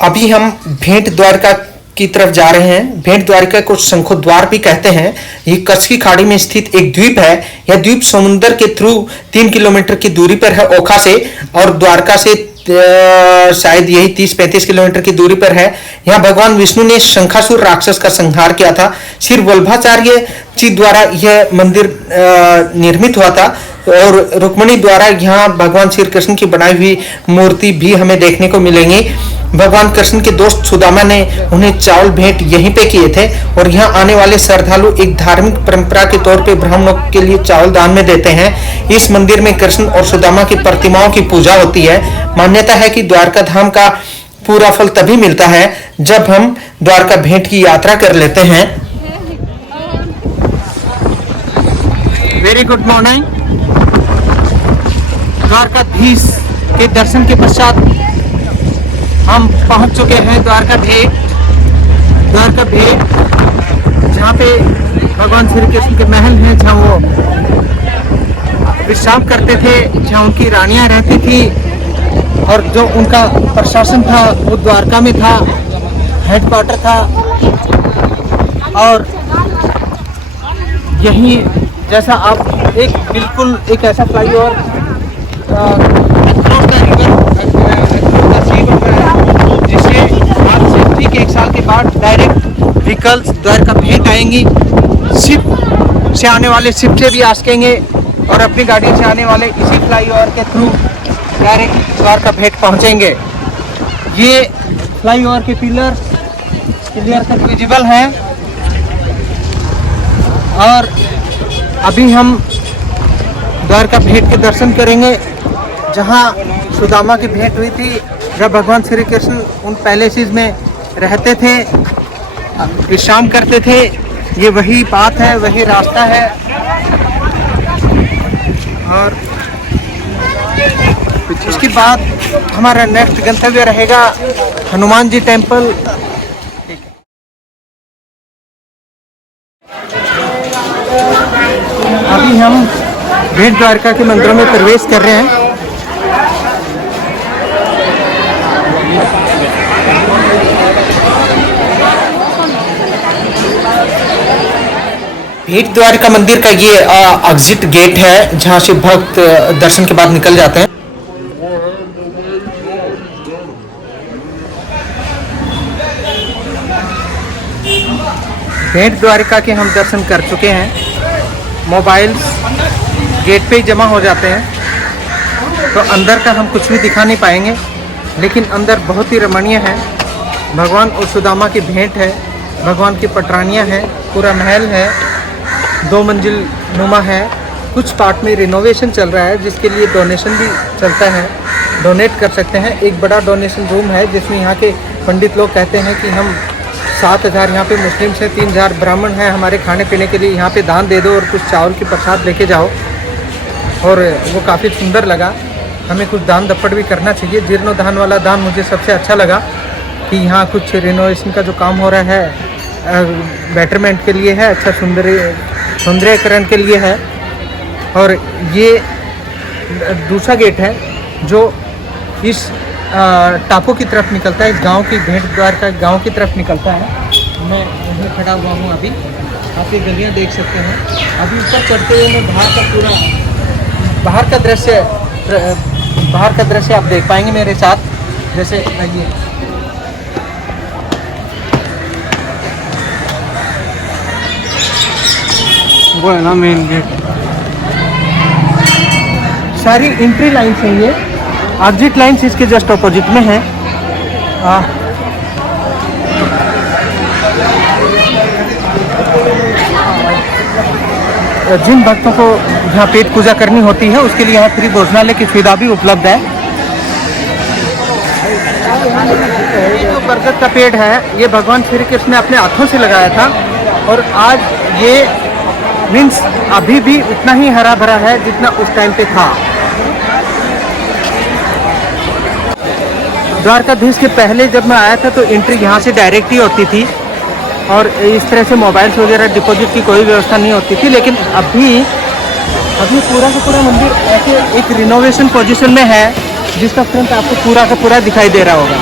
अभी हम भेंट द्वारका की तरफ जा रहे हैं। भेंट द्वारका को शंखो द्वार भी कहते हैं। ये कच्छ की खाड़ी में स्थित एक द्वीप है। यह द्वीप समुद्र के थ्रू 3 किलोमीटर की दूरी पर है ओखा से, और द्वारका से शायद यही 30-35 किलोमीटर की दूरी पर है। यहाँ भगवान विष्णु ने शंखासुर राक्षस का संहार किया था। श्री वल्लभाचार्य जी द्वारा यह मंदिर निर्मित हुआ था, और रुक्मिणी द्वारा यहाँ भगवान श्री कृष्ण की बनाई हुई मूर्ति भी हमें देखने को मिलेंगी। भगवान कृष्ण के दोस्त सुदामा ने उन्हें चावल भेंट यहीं पे किए थे, और यहाँ आने वाले श्रद्धालु एक धार्मिक परंपरा के तौर पे ब्राह्मणों के लिए चावल दान में देते हैं। इस मंदिर में कृष्ण और सुदामा की प्रतिमाओं की पूजा होती है। मान्यता है कि द्वारका धाम का पूरा फल तभी मिलता है जब हम द्वारका भेंट की यात्रा कर लेते हैं। Very good morning. द्वारकाधीश के दर्शन के पश्चात हम पहुंच चुके हैं द्वारका भेंट, जहाँ पे भगवान श्री कृष्ण के महल हैं, जहाँ वो विश्राम करते थे, जहाँ उनकी रानियां रहती थी, और जो उनका प्रशासन था वो द्वारका में था, हेडक्वार्टर था। और यहीं जैसा आप बिल्कुल एक ऐसा फ्लाईओवर जिससे आज से ठीक 1 साल के बाद डायरेक्ट व्हीकल्स द्वारका भेंट आएंगी। शिप से आने वाले शिप से भी आ सकेंगे, और अपनी गाड़ी से आने वाले इसी फ्लाईओवर के थ्रू डायरेक्ट द्वारका भेंट पहुंचेंगे। ये फ्लाईओवर के पिलर क्लियर कट विजिबल हैं, और अभी हम द्वारका भेंट के दर्शन करेंगे, जहां सुदामा की भेंट हुई थी, जब भगवान श्री कृष्ण उन पैलेसेस में रहते थे, विश्राम करते थे। ये वही बात है, वही रास्ता है। और इसके बाद हमारा नेक्स्ट गंतव्य रहेगा हनुमान जी टेम्पल। अभी हम भेंट द्वारका के मंदिरों में प्रवेश कर रहे हैं। भेंट द्वारका मंदिर का ये एग्जिट गेट है, जहाँ से भक्त दर्शन के बाद निकल जाते हैं। भेंट द्वारका के हम दर्शन कर चुके हैं। मोबाइल्स गेट पे ही जमा हो जाते हैं, तो अंदर का हम कुछ भी दिखा नहीं पाएंगे, लेकिन अंदर बहुत ही रमणीय है। भगवान और सुदामा की भेंट है, भगवान की पटरानियाँ हैं, पूरा महल है, 2 मंजिल नुमा है। कुछ पार्ट में रिनोवेशन चल रहा है, जिसके लिए डोनेशन भी चलता है, डोनेट कर सकते हैं। एक बड़ा डोनेशन रूम है, जिसमें यहाँ के पंडित लोग कहते हैं कि हम 7,000 यहाँ पे मुस्लिम हैं, 3,000 ब्राह्मण हैं, हमारे खाने पीने के लिए यहाँ पे दान दे दो और कुछ चावल की प्रसाद लेके जाओ। और वो काफ़ी सुंदर लगा। हमें कुछ दान दप्पड़ भी करना चाहिए। जीर्णोद्धार वाला दान मुझे सबसे अच्छा लगा, कि यहाँ कुछ रिनोवेशन का जो काम हो रहा है बेटरमेंट के लिए है, अच्छा सौंदर्यकरण के लिए है। और ये दूसरा गेट है जो इस टापू की तरफ निकलता है, इस गांव की भेंट द्वारका गांव की तरफ निकलता है। मैं वहीं खड़ा हुआ हूँ अभी, आप ये गलियाँ देख सकते हैं। अभी ऊपर चढ़ते हुए मैं बाहर का दृश्य आप देख पाएंगे मेरे साथ। जैसे ये वो है ना मेन गेट, सारी एंट्री लाइन है। ये एग्जिट लाइन्स इसके जस्ट अपोजिट में है। जिन भक्तों को यहाँ पेट पूजा करनी होती है, उसके लिए यहाँ फ्री भोजनालय की सुविधा भी उपलब्ध है। ये जो बरगद का पेड़ है, ये भगवान श्री कृष्ण ने अपने हाथों से लगाया था, और आज ये मीन्स अभी भी उतना ही हरा भरा है जितना उस टाइम पे था। द्वारकाधीश के पहले जब मैं आया था तो एंट्री यहाँ से डायरेक्ट ही होती थी, और इस तरह से मोबाइल्स वगैरह डिपॉजिट की कोई व्यवस्था नहीं होती थी। लेकिन अभी पूरा का पूरा मंदिर ऐसे एक रिनोवेशन पोजीशन में है, जिसका फ्रंट आपको पूरा का पूरा दिखाई दे रहा होगा।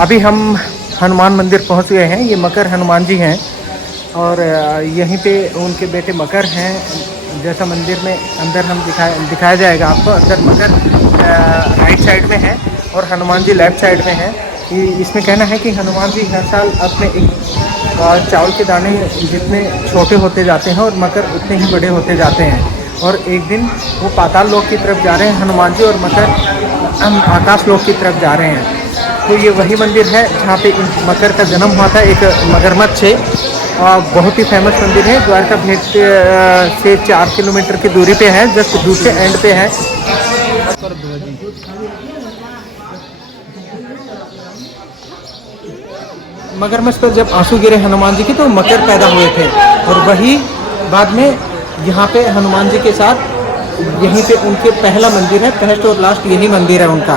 अभी हम हनुमान मंदिर पहुंच गए हैं। ये मकर हनुमान जी हैं और यहीं पे उनके बेटे मकर हैं। जैसा मंदिर में अंदर हम दिखाया जाएगा आपको। अंदर मकर राइट साइड में है और हनुमान जी लेफ्ट साइड में है। इसमें कहना है कि हनुमान जी हर साल अपने एक चावल के दाने जितने छोटे होते जाते हैं और मकर उतने ही बड़े होते जाते हैं। और एक दिन वो पाताल लोक की तरफ जा रहे हैं हनुमान जी और मकर आकाश लोक की तरफ जा रहे हैं। तो ये वही मंदिर है जहाँ पे मकर का जन्म हुआ था। एक मगरमच्छ है और बहुत ही फेमस मंदिर है। द्वारका भेट से 4 किलोमीटर की दूरी पे है, जस्ट दूसरे एंड पे है। मगरमच्छ पर जब आंसू गिरे हनुमान जी की तो मकर पैदा हुए थे और वही बाद में यहाँ पे हनुमान जी के साथ यहीं पे उनके पहला मंदिर है। फर्स्ट और लास्ट यही मंदिर है उनका।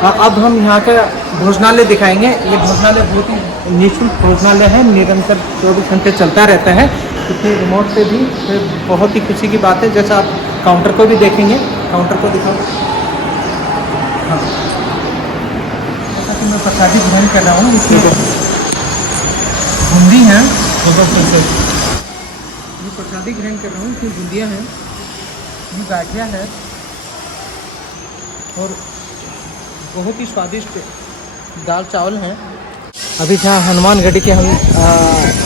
अब हम यहाँ का भोजनालय दिखाएंगे। ये भोजनालय बहुत ही निःशुल्क भोजनालय है, निरंतर 24 घंटे चलता रहता है। इसके रिमोट पे भी बहुत ही खुशी की बात है। जैसा आप काउंटर को भी देखेंगे, काउंटर को दिखाओ। हाँ, जैसा कि मैं प्रसादी ग्रहण कर रहा हूँ, इसमें बूंदी है। ये प्रसादी ग्रहण कर रहा हूँ, इसमें बूंदियाँ हैं, ये गाठिया है और बहुत ही स्वादिष्ट दाल चावल हैं। अभी जहाँ हनुमानगढ़ी के हम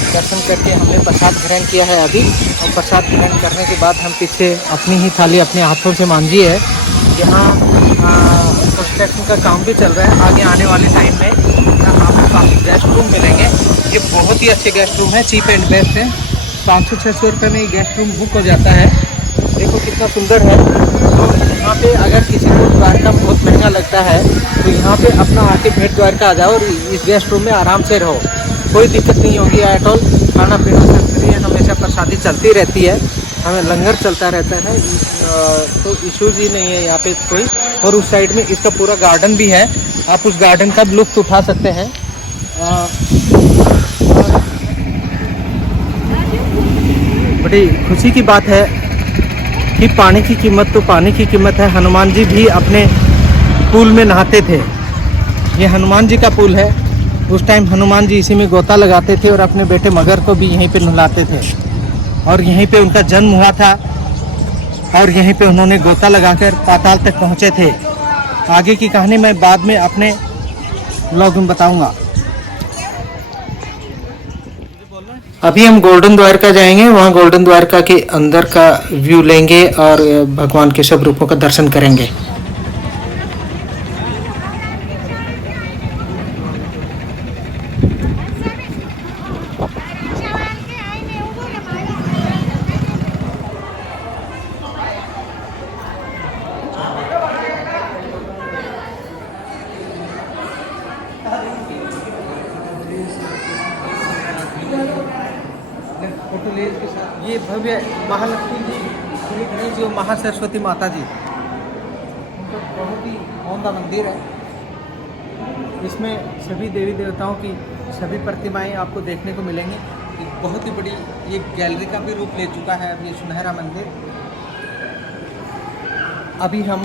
दर्शन करके हमने प्रसाद ग्रहण किया है अभी। और प्रसाद ग्रहण करने के बाद हम पीछे अपनी ही थाली अपने हाथों से मांझी है। यहाँ कंस्ट्रक्शन का काम भी चल रहा है। आगे आने वाले टाइम में यहाँ आपको काफ़ी गेस्ट रूम मिलेंगे। ये बहुत ही अच्छे गेस्ट रूम है, चीप एंड बेस्ट है। 500-600 रुपये में ये गेस्ट रूम बुक हो जाता है। देखो कितना सुंदर है। तो यहाँ पे अगर किसी को द्वारका बहुत महंगा लगता है तो यहाँ पे अपना आके भेंट द्वारका आ जाओ और इस गेस्ट रूम में आराम से रहो, कोई दिक्कत नहीं होगी एट ऑल। खाना पीना सब फ्री है, हमेशा प्रसादी चलती रहती है, हमें लंगर चलता रहता है, तो इश्यूज ही नहीं है यहाँ पे कोई। और उस साइड में इसका पूरा गार्डन भी है, आप उस गार्डन का लुत्फ उठा सकते हैं। बड़ी खुशी की बात है कि पानी की कीमत तो पानी की कीमत है। हनुमान जी भी अपने पूल में नहाते थे। ये हनुमान जी का पूल है। उस टाइम हनुमान जी इसी में गोता लगाते थे और अपने बेटे मगर को भी यहीं पे नहलाते थे और यहीं पे उनका जन्म हुआ था और यहीं पे उन्होंने गोता लगाकर पाताल तक पहुँचे थे। आगे की कहानी मैं बाद में अपने व्लॉग में बताऊँगा। अभी हम गोल्डन द्वारका जाएंगे, वहाँ गोल्डन द्वारका के अंदर का व्यू लेंगे और भगवान के सब रूपों का दर्शन करेंगे। ये भव्य महालक्ष्मी जी, श्री गणेश जी और महासरस्वती माता जी, उनका बहुत ही औंधा मंदिर है। इसमें सभी देवी देवताओं की सभी प्रतिमाएं आपको देखने को मिलेंगी। एक बहुत ही बड़ी ये गैलरी का भी रूप ले चुका है अब ये सुनहरा मंदिर। अभी हम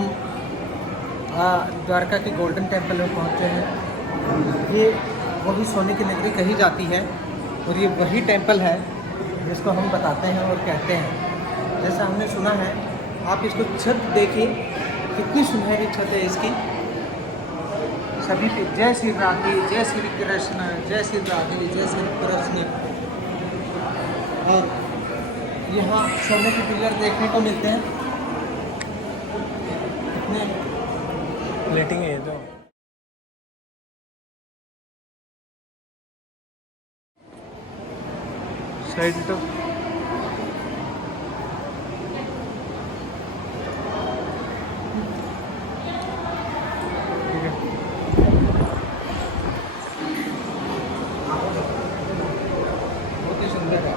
द्वारका के गोल्डन टेम्पल में पहुँचे हैं। ये वही सोने की नगरी कही जाती है और ये वही टेम्पल है जिसको हम बताते हैं और कहते हैं। जैसा हमने सुना है, आप इसको छत देखिए, कितनी सुनहरी छत है इसकी। सभी पे जय श्री राधे, जय श्री कृष्ण, जय श्री राधे, जय श्री कृष्ण। और यहाँ सोने के पिलर देखने को मिलते हैं। कितने प्लेटिंग है ये तो। साइड तो ठीक है। बहुत ही सुंदर है।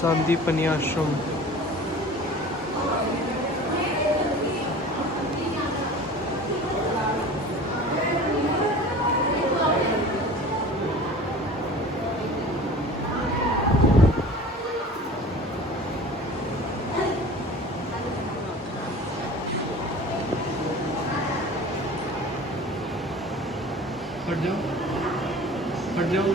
सांदीपनी आश्रम। हट जाओ, हट जाओ।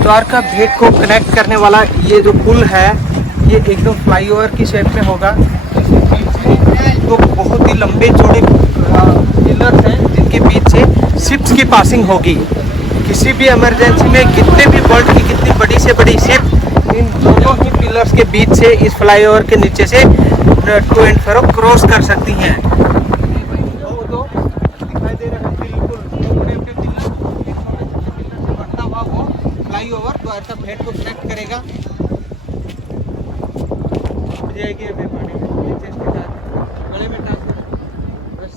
द्वारका भेट को कनेक्ट करने वाला ये जो पुल है ये एकदम फ्लाईओवर की शेप में होगा। तो बहुत ही लंबे चौड़े पिलर्स हैं जिनके बीच से शिप्स की पासिंग होगी। किसी भी इमरजेंसी में कितने भी वर्ल्ड की कितनी बड़ी से बड़ी शिप इन दोनों ही पिलर्स के बीच से इस फ्लाईओवर के नीचे से टू एंड फ्रो क्रॉस कर सकती हैं। तो दिखाई दे रहा है बिल्कुल बढ़ता हुआ वो फ्लाईओवर द्वारका भेट को कनेक्ट करेगा। जाएगी अभी पानी में नीचे इसके साथ गले में टांग बस।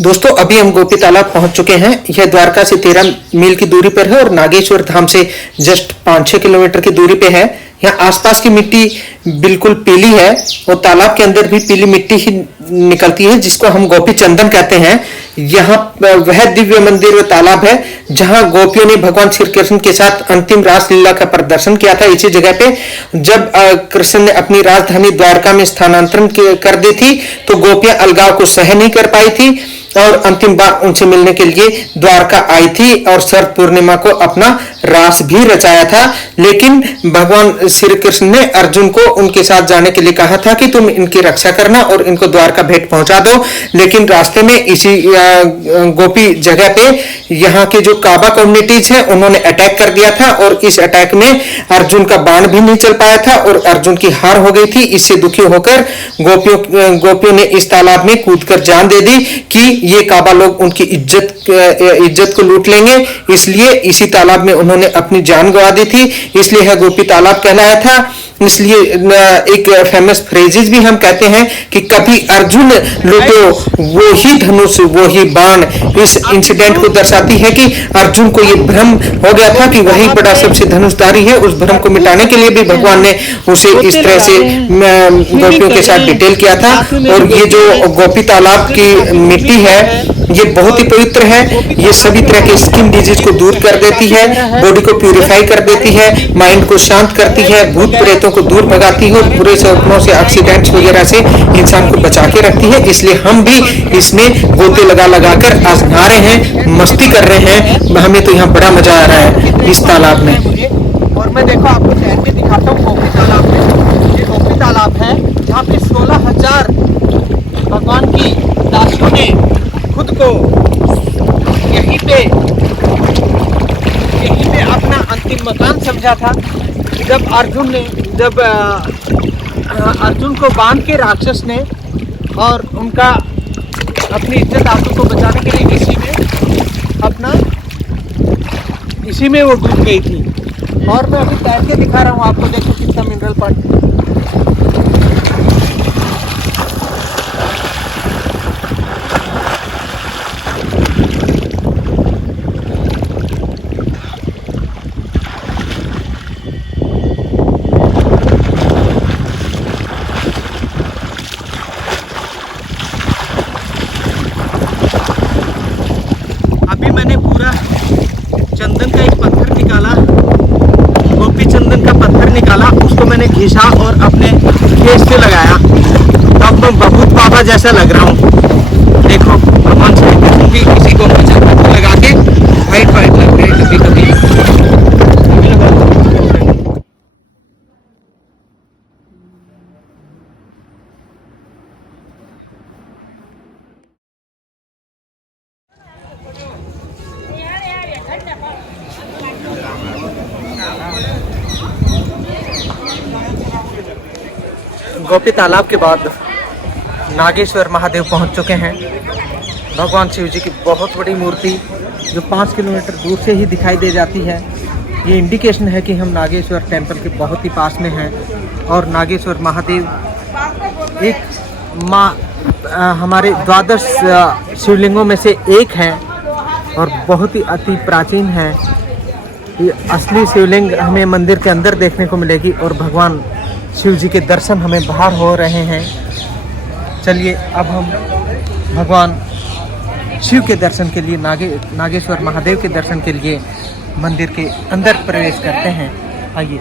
दोस्तों अभी हम गोपी तालाब पहुंच चुके हैं। यह द्वारका से 13 मील की दूरी पर है और नागेश्वर धाम से जस्ट 5-6 किलोमीटर की दूरी पे है। यहाँ आसपास की मिट्टी बिल्कुल पीली है और तालाब के अंदर भी पीली मिट्टी ही निकलती है जिसको हम गोपी चंदन कहते हैं। यहाँ वह दिव्य मंदिर व तालाब है जहाँ गोपियों ने भगवान श्री कृष्ण के साथ अंतिम रास लीला का प्रदर्शन किया था। इसी जगह पे जब कृष्ण ने अपनी राजधानी द्वारका में स्थानांतरण कर दी थी तो गोपियां अलगाव को सह नहीं कर पाई थी और अंतिम बार उनसे मिलने के लिए द्वारका आई थी और शरद पूर्णिमा को अपना रास भी रचाया था। लेकिन भगवान श्री कृष्ण ने अर्जुन को उनके साथ जाने के लिए कहा था कि तुम इनकी रक्षा करना और इनको द्वारका भेंट पहुंचा दो। लेकिन रास्ते में इसी गोपी जगह पे यहाँ के जो काबा कम्युनिटीज है उन्होंने अटैक कर दिया था और इस अटैक में अर्जुन का बाण भी नहीं चल पाया था और अर्जुन की हार हो गई थी। इससे दुखी होकर गोपियों ने इस तालाब में कूदकर जान दे दी कि ये काबा लोग उनकी इज्जत को लूट लेंगे। इसलिए इसी तालाब में उन्होंने अपनी जान गंवा दी थी। इसलिए यह गोपी तालाब कहलाया था। इसलिए एक फेमस फ्रेजेस भी हम कहते हैं कि कभी अर्जुन लूटो वो ही धनुष वो ही बाण। इस इंसिडेंट को दर्शाती है कि अर्जुन को ये भ्रम हो गया था कि वही बड़ा सबसे धनुषधारी है। उस भ्रम को मिटाने के लिए भी भगवान ने उसे इस तरह से गोपियों के साथ डिटेल किया था। और ये जो गोपी तालाब की मिट्टी है ये बहुत ही पवित्र है। ये सभी तरह के स्किन डिजीज को दूर कर देती है, बॉडी को प्यूरिफाई कर देती है, माइंड को शांत करती है, भूत प्रेतों को दूर भगाती है और बुरे सपनों से एक्सीडेंट्स वगैरह से इंसान को बचा के रखती है। इसलिए हम भी इसमें गोते लगा कर आज नहा रहे हैं, मस्ती कर रहे हैं। हमें तो यहाँ बड़ा मजा आ रहा है इस तालाब में। और मैं देखो आपको शहर में दिखाता हूँ गोपी तालाब में। ये गोपी तालाब है जहाँ पे 16,000 भगवान की दासियों ने खुद को यहीं पे अपना अंतिम मकान समझा था। जब अर्जुन ने अर्जुन को बांध के राक्षस ने, और उनका अपनी इज्जत आबरू को बचाने के लिए इसी में वो डूब गई थी। और मैं अभी तैर के दिखा रहा हूँ आपको, देखो कितना मिनरल पानी। अभी मैंने पूरा चंदन का एक पत्थर निकाला, गोपी चंदन का पत्थर निकाला, उसको मैंने घिसा और अपने फेस से लगाया। तब मैं बहुत बाबा जैसा लग रहा हूँ। देखो भगवान श्री कृष्ण भी किसी को चंदन को लगा के वाइट वाइट लग रहे हैं कभी कभी। गोपी तालाब के बाद नागेश्वर महादेव पहुंच चुके हैं। भगवान शिव जी की बहुत बड़ी मूर्ति जो 5 किलोमीटर दूर से ही दिखाई दे जाती है। ये इंडिकेशन है कि हम नागेश्वर टेंपल के बहुत ही पास में हैं। और नागेश्वर महादेव एक हमारे द्वादश शिवलिंगों में से एक हैं और बहुत ही अति प्राचीन है। ये असली शिवलिंग हमें मंदिर के अंदर देखने को मिलेगी और भगवान शिव जी के दर्शन हमें बाहर हो रहे हैं। चलिए अब हम भगवान शिव के दर्शन के लिए नागेश्वर महादेव के दर्शन के लिए मंदिर के अंदर प्रवेश करते हैं। आइए।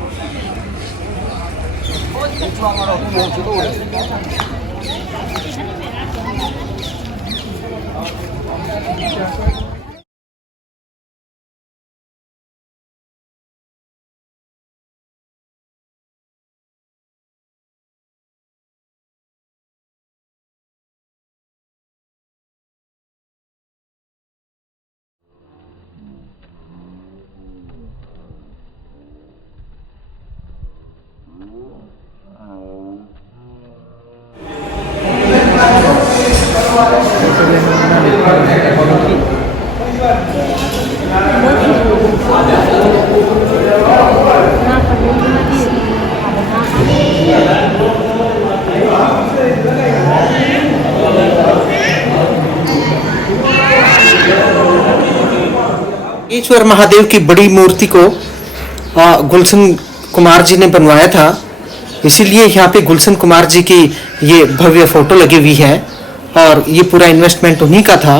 नागेश्वर महादेव की बड़ी मूर्ति को गुलशन कुमार जी ने बनवाया था, इसीलिए यहाँ पे गुलशन कुमार जी की ये भव्य फोटो लगी हुई है और ये पूरा इन्वेस्टमेंट उन्हीं का था।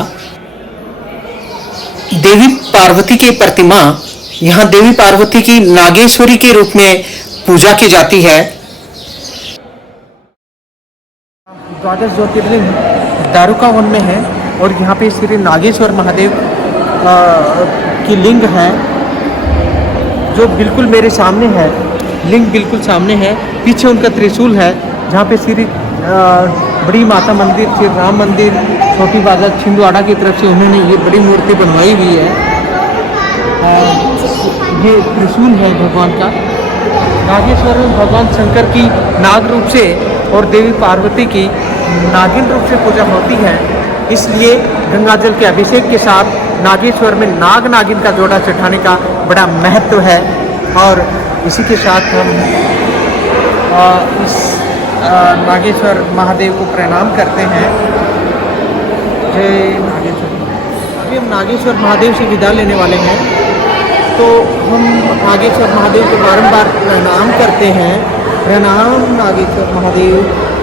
देवी पार्वती की प्रतिमा यहाँ देवी पार्वती की नागेश्वरी के रूप में पूजा की जाती है। द्वादश ज्योतिर्लिंग दारुका वन में है और यहाँ पे श्री नागेश्वर महादेव की लिंग है जो बिल्कुल मेरे सामने है। लिंग बिल्कुल सामने है, पीछे उनका त्रिशूल है जहाँ पे श्री बड़ी माता मंदिर, श्री राम मंदिर, छोटी बाजार छिंदवाड़ा की तरफ से उन्होंने ये बड़ी मूर्ति बनवाई हुई है। ये त्रिशूल है भगवान का। नागेश्वर में भगवान शंकर की नाग रूप से और देवी पार्वती की नागिन रूप से पूजा होती है, इसलिए गंगाजल के अभिषेक के साथ नागेश्वर में नाग नागिन का जोड़ा चढ़ाने का बड़ा महत्व है। और इसी के साथ हम इस नागेश्वर महादेव को प्रणाम करते हैं। जय नागेश्वर। अभी हम नागेश्वर महादेव से विदा लेने वाले हैं, तो हम नागेश्वर महादेव को बारंबार प्रणाम करते हैं। प्रणाम नागेश्वर महादेव,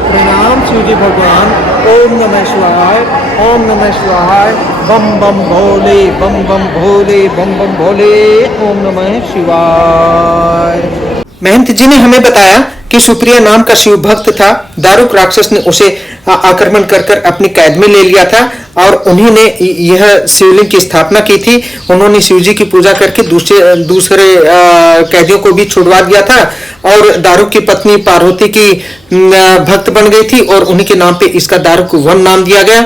प्रणाम शिवजी भगवान। ओम नमः शिवाय, ओम नमः शिवाय, बम बम भोले, बम बम भोले, बम बम भोले, ओम नमः शिवाय। महंत जी ने हमें बताया कि सुप्रिया नाम का शिव भक्त था। दारुक राक्षस ने उसे आक्रमण कर कर अपनी कैद में ले लिया था और उन्हीं ने यह शिवलिंग की स्थापना की थी। उन्होंने शिव जी की पूजा करके दूसरे कैदियों को भी छुड़वा दिया था और दारुक की पत्नी पार्वती की भक्त बन गई थी और उन्हीं के नाम पे इसका दारुक वन नाम दिया गया।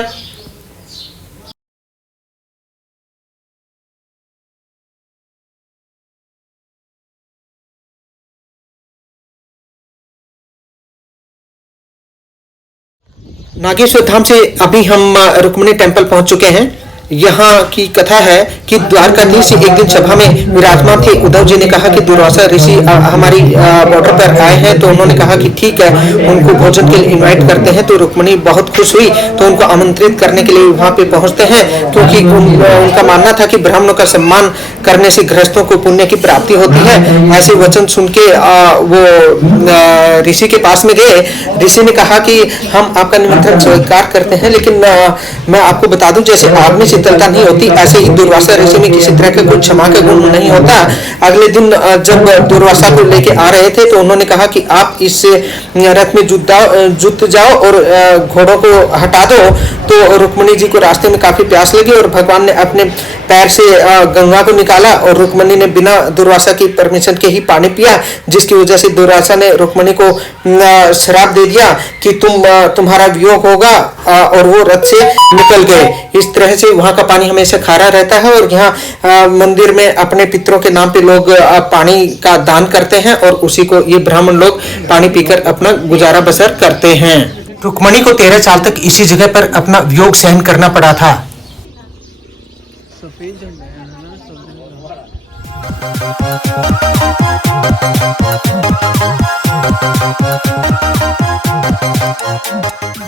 नागेश्वर धाम से अभी हम रुक्मिणी टेम्पल पहुंच चुके हैं। यहाँ की कथा है कि द्वारकाधीश एक दिन सभा में विराजमान थे। उद्धव जी ने कहा कि दुर्वासा ऋषि हमारी बॉर्डर पर आए हैं, तो उन्होंने कहा कि ठीक है, उनको भोजन के लिए इनवाइट करते हैं। तो रुक्मिणी बहुत खुश हुई, तो उनको आमंत्रित करने के लिए वहाँ पे पहुँचते हैं, क्योंकि उनका मानना था कि ब्राह्मणों का सम्मान करने से गृहस्थों को पुण्य की प्राप्ति होती है। ऐसे वचन सुन के वो ऋषि के पास में गए। ऋषि ने कहा कि हम आपका निमंत्रण स्वीकार करते हैं, लेकिन मैं आपको बता दूं, जैसे आग में शीतलता नहीं होती, ऐसे ही दुर्वासा ऋषि में किसी तरह का कोई क्षमा का गुण नहीं होता। अगले दिन जब दुर्वासा को लेके आ रहे थे, तो उन्होंने कहा कि आप इस रथ में जुट जाओ और घोड़ों को हटा दो। तो रुक्मिणी जी को रास्ते में काफी प्यास लगी और भगवान ने अपने पैर से गंगा को निकाला और रुक्मिणी ने बिना दुर्वासा की परमिशन के ही पानी पिया, जिसकी वजह से दुर्वासा ने रुक्मिणी को श्राप दे दिया कि तुम्हारा वियोग होगा, और वो रथ से निकल गए। इस तरह से वहाँ का पानी हमेशा खारा रहता है, और यहाँ मंदिर में अपने पितरों के नाम पे लोग पानी का दान करते हैं, और उसी को ये ब्राह्मण लोग पानी पीकर अपना गुजारा बसर करते हैं। रुक्मिणी को 13 साल तक इसी जगह पर अपना वियोग सहन करना पड़ा था। सफेद झंडा है ना, सफेद।